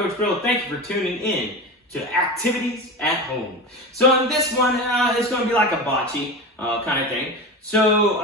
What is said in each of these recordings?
Coach Pirillo. Thank you for tuning in to Activities at Home. So in this one, it's going to be like a bocce kind of thing. So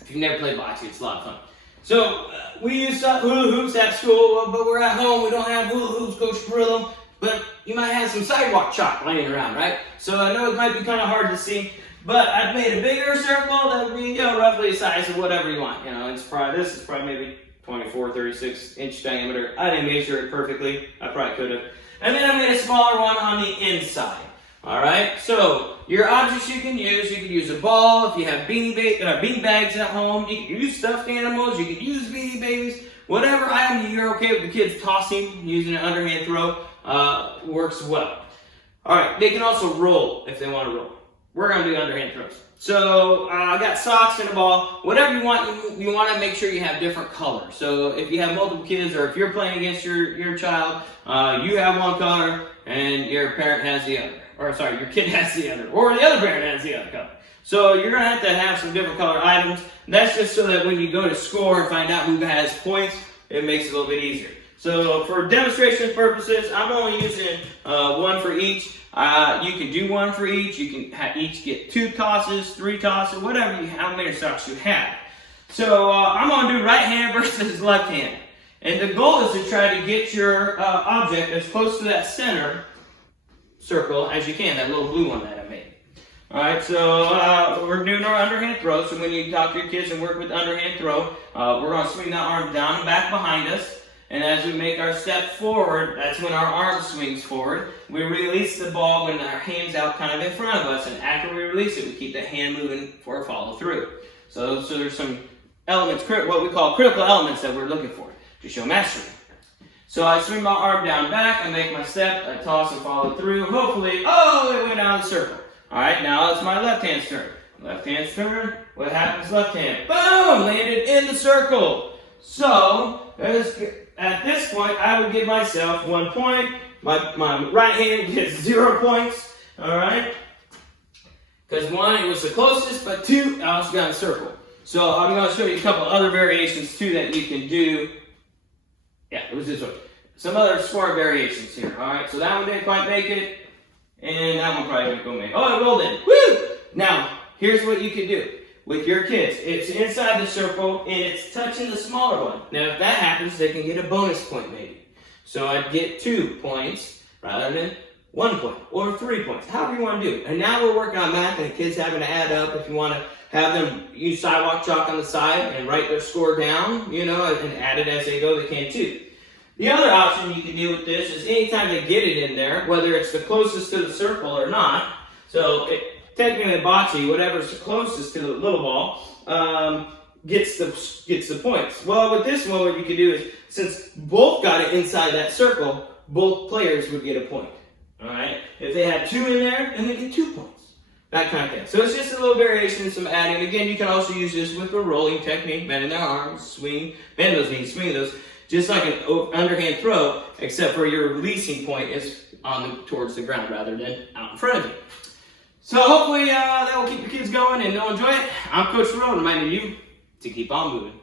if you've never played bocce, it's a lot of fun. So we use hula hoops at school, but we're at home. We don't have hula hoops, Coach Pirillo. But you might have some sidewalk chalk laying around, right? So I know it might be kind of hard to see, but I've made a bigger circle that would be, roughly the size of whatever you want. This is probably maybe 24, 36 inch diameter. I didn't measure it perfectly. I probably could have. And then I made a smaller one on the inside. All right. So your objects you can use a ball. If you have bean bags at home, you can use stuffed animals. You can use Beanie Babies. Whatever item you're okay with the kids tossing, using an underhand throw, works well. All right. They can also roll if they want to roll. We're going to do underhand throws. So I got socks and a ball. Whatever you want, you want to make sure you have different colors. So if you have multiple kids, or if you're playing against your child, you have one color and your parent has the other. Or sorry, your kid has the other. Or the other parent has the other color. So you're going to have some different color items. That's just so that when you go to score and find out who has points, it makes it a little bit easier. So for demonstration purposes, I'm only using one for each. You can do one for each. You can each get 2 tosses, 3 tosses, whatever how many socks you have. So I'm going to do right hand versus left hand. And the goal is to try to get your object as close to that center circle as you can, that little blue one that I made. All right, so we're doing our underhand throw. So when you talk to your kids and work with underhand throw, we're going to swing that arm down and back behind us. And as we make our step forward, that's when our arm swings forward. We release the ball when our hand's out kind of in front of us. And after we release it, we keep the hand moving for a follow through. So there's some elements, what we call critical elements that we're looking for to show mastery. So I swing my arm down back, I make my step, I toss and follow through. Hopefully, it went down the circle. All right, now it's my left hand's turn. Left hand's turn, what happens left hand? Boom, landed in the circle. So at this point, I would give myself 1 point. My right hand gets 0 points. All right? Because 1, it was the closest, but 2, I also got in a circle. So I'm going to show you a couple other variations too that you can do. Yeah, it was this one. Some other scoring variations here. All right? So that one didn't quite make it. And that one probably didn't go make it. Oh, it rolled in. Woo! Now, here's what you can do. With your kids, it's inside the circle and it's touching the smaller one. Now, if that happens, they can get a bonus point maybe. So I'd get 2 points rather than 1 point or 3 points, however you want to do it. And now we're working on math and the kids having to add up. If you want to have them use sidewalk chalk on the side and write their score down, and add it as they go, they can too. The other option you can do with this is anytime they get it in there, whether it's the closest to the circle or not. So technically bocce, whatever's the closest to the little ball, gets the points. Well, with this one, what you can do is, since both got it inside that circle, both players would get a point. All right? If they had 2 in there, then they get 2 points. That kind of thing. So it's just a little variation, some adding. Again, you can also use this with a rolling technique, bending their arms, swing, bend those knees, swing those, just like an underhand throw, except for your releasing point is towards the ground rather than out in front of you. So hopefully that will keep your kids going and they'll enjoy it. I'm Coach Pirillo, reminding you to keep on moving.